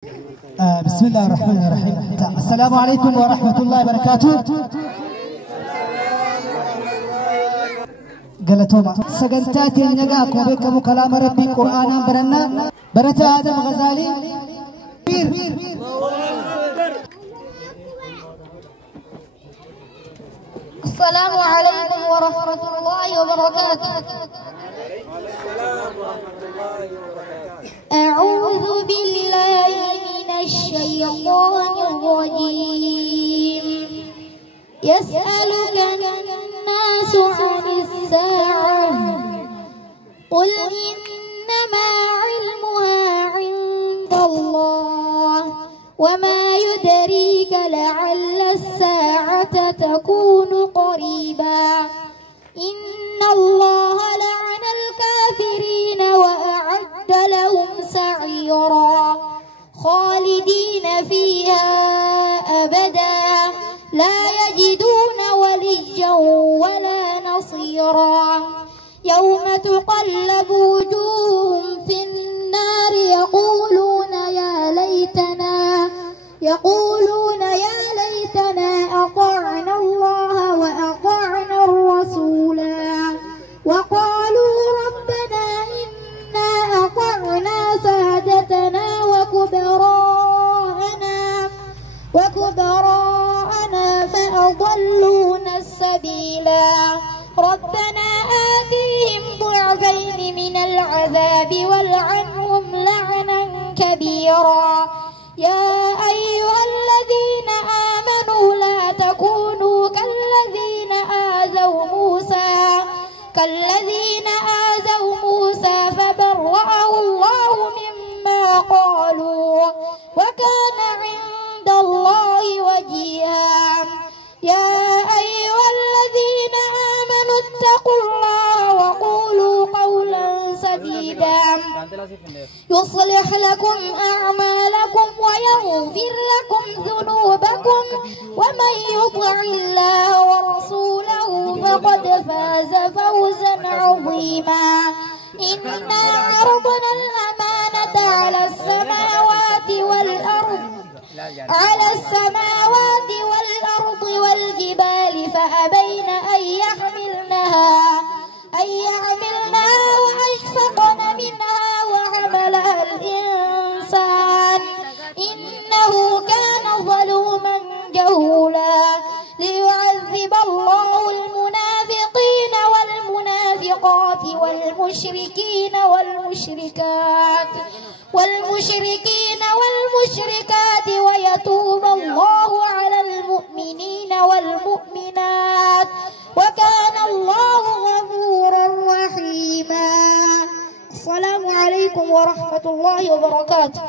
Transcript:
بسم الله الرحمن الرحيم. السلام عليكم ورحمة الله وبركاته. قالتهم سجنتاتي النجاك وبكم كلام ربي قرآنا برنا برت آدم غزالي. السلام عليكم ورحمة الله وبركاته. أعوذ بالله من الشيطان الرجيم. يسألك الناس عن الساعة قل إنما علمها عند الله وما يدريك لعل الساعة تكون قريبا. إن الله لعن الكافرين وأعد لهم سعيرا خالدين فيها أبدا لا يجدون وليا ولا نصيرا. يوم تقلب وجوههم في النار يقولون يا ليتنا أطعنا الله وأطعنا الرسولا وقالوا ربنا إنا أطعنا سادتنا وكبراءنا فأضلونا السبيلا. ربنا آتيهم ضعفين من العذاب والعنهم لعنا كبيرا. يا أيها الذين آمنوا لا تكونوا كالذين آذوا موسى فبرأه الله مما قالوا وكان عند الله وجيها. يا أيها الذين آمنوا اتقوا الله وقولوا قولا سديدا يصلح لكم أعمالكم ويغفر لكم ذنوبكم ومن يطع الله ورسوله فقد فاز فوزا عظيما. إنا عرضنا الأمانة على السماوات والأرض والجبال فأبين أن يحملنها وأشفقن منها وحملها الإنسان إنه كان ظلوما جهولا. ليعذب الله المنافقين والمنافقات والمشركات ويتوب الله على المؤمنين والمؤمنات وكان الله غفورا رحيما. السلام عليكم ورحمة الله وبركاته.